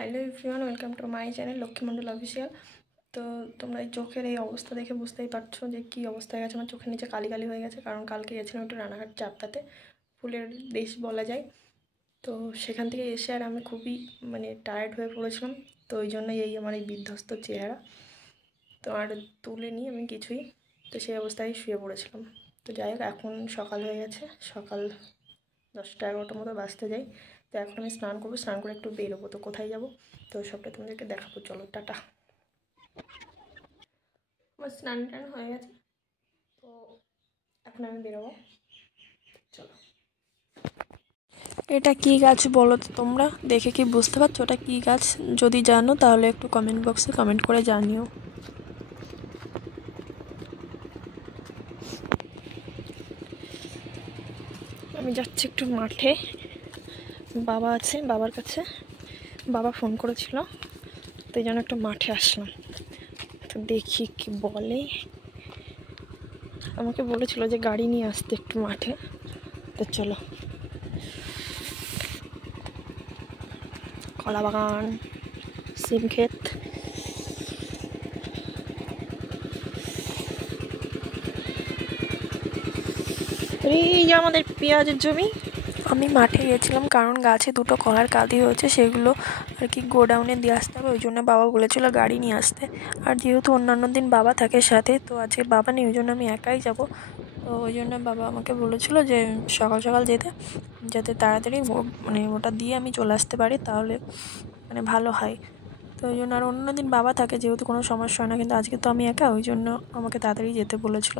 Hello everyone, welcome to my channel Lakshmi Mondal official. তো তোমরা এই চোখের এই অবস্থা দেখে বুঝতেই পারছো যে কী অবস্থা হয়ে গেছে। আমার চোখের নিচে কালি কালি হয়ে গেছে, কারণ কালকে গেছিলাম একটু রানাঘাট যাত্রাতে, ফুলের দেশ বলা যায়। তো সেখান থেকে এসে আর আমি খুবই টায়ার্ড হয়ে পড়েছিলাম। তো ওই জন্যই আমার এই বিধ্বস্ত চেহারা। তো আর তুলে নিই আমি কিছুই, তো সেই অবস্থায় শুয়ে পড়েছিলাম। তো যাই হোক, এখন সকাল হয়ে গেছে, সকাল 10টা-11টার মতো বাজতে যাই। তো এখন আমি স্নান করবো, স্নান করে একটু বেরোবো। তো কোথায় যাব তো সবটা তোমাদেরকে দেখাবো, চলো টাটা। আমার স্নান টান হয়ে গেছে, তো এখন আমি বেরোবো, চলো। এটা কি গাছ বলো তো তোমরা? দেখে কি বুঝতে পারছো ওটা কি গাছ? যদি জানো তাহলে একটু কমেন্ট বক্সে কমেন্ট করে জানিও। আমি যাচ্ছি একটু মাঠে, বাবা আছে, বাবার কাছে বাবা ফোন করেছিল, তো এই জন্য একটু মাঠে আসলাম। তো দেখি কি বলে। আমাকে বলেছিল যে গাড়ি নিয়ে আসতে একটু মাঠে, তো চলো। কলা বাগান, সিম ক্ষেত, এই যে আমাদের পেঁয়াজের জমি। আমি মাঠে গেছিলাম কারণ গাছে দুটো কলার কাঁদি হয়েছে, সেগুলো আর কি গোডাউনে দিয়ে আসতে হবে। ওই জন্য বাবা বলেছিল গাড়ি নিয়ে আসতে। আর যেহেতু অন্যান্য দিন বাবা থাকে সাথে, তো আজকে বাবা নেই, ওই জন্য আমি একাই যাব। তো ওই জন্য বাবা আমাকে বলেছিল যে সকাল সকাল যেতে, যাতে তাড়াতাড়ি ওটা দিয়ে আমি চলে আসতে পারি, তাহলে ভালো হয়। তো ওই জন্য, আর অন্য দিন বাবা থাকে যেহেতু কোনো সমস্যা হয় না, কিন্তু আজকে তো আমি একা, ওই জন্য আমাকে তাড়াতাড়ি যেতে বলেছিল।